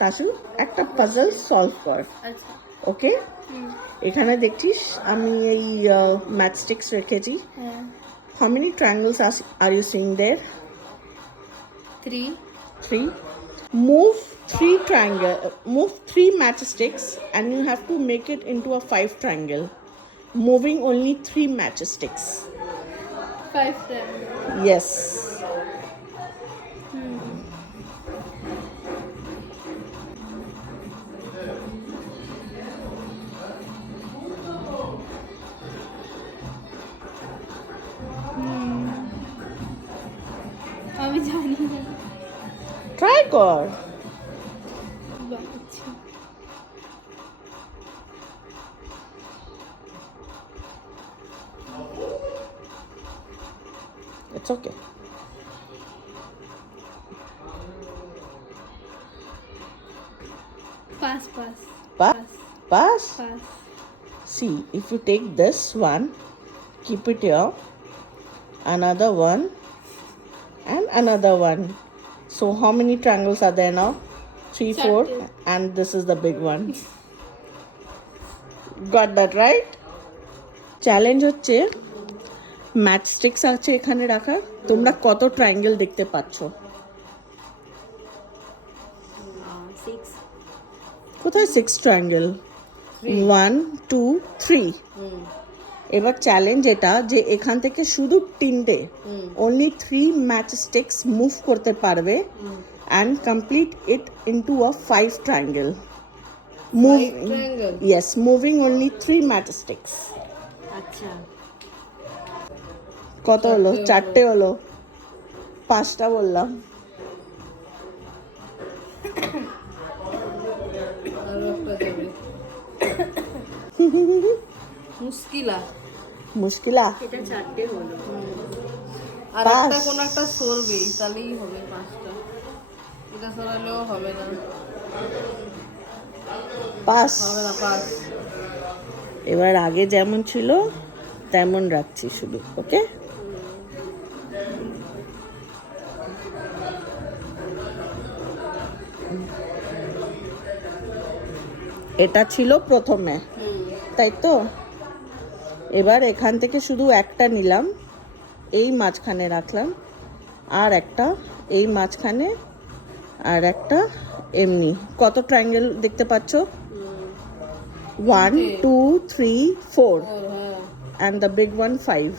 তাসু একটা puzzle solve কর। আচ্ছা ওকে, এখানে দেখছিস আমি এই ম্যাচস্টিক্স রেখেছি। হ্যাঁ How many triangles are you seeing there? 3 3. Move 3 matchsticks and you have to make it into a 5 triangle. Moving only 3 matchsticks. 5 triangle Yes. আমি জানি না Try kor. বাচ্চা It's okay. Pass pass Pass. Pass. Pass See, if you take this one, keep it here, another one, and another one. So how many triangles are there now? 3, 4, Charte. and this is the big one. Got that right? Challenge হচ্ছে ম্যাচস্টিক্স আছে এখানে রাখা, তোমরা কত triangle দেখতে পাচ্ছ? 6 কোথায় 6 triangle? 1 2 3। এবার চ্যালেঞ্জ এটা যে এখান থেকে শুধু 3টে only 3 matchsticks মুভ করতে পারবে and complete it into a 5 triangle. triangle? Yes, moving only 3 matchsticks. আচ্ছা কত হলো? 4টে হলো, 5টা বললাম। আরো একটা যাবে মুশকিলা মুশকিলা। এটা 4টে হলো আর পাঁচ। একটা কোন একটা সরবে তাহলেই হবে 5টা এটা সরালেও হবে না পাস। হবে না 5 এবার আগে যেমন ছিল তেমন রাখছি শুধু। ওকে, এটা ছিল প্রথমে, তাই তো? এবার এখান থেকে শুধু একটা নিলাম, এই মাঝখানে রাখলাম, আর একটা এই মাঝখানে, আর একটা এমনি। কত ট্রায়াঙ্গেল দেখতে পাচ্ছ? 1 2 3 4 হ্যাঁ and the big one 5.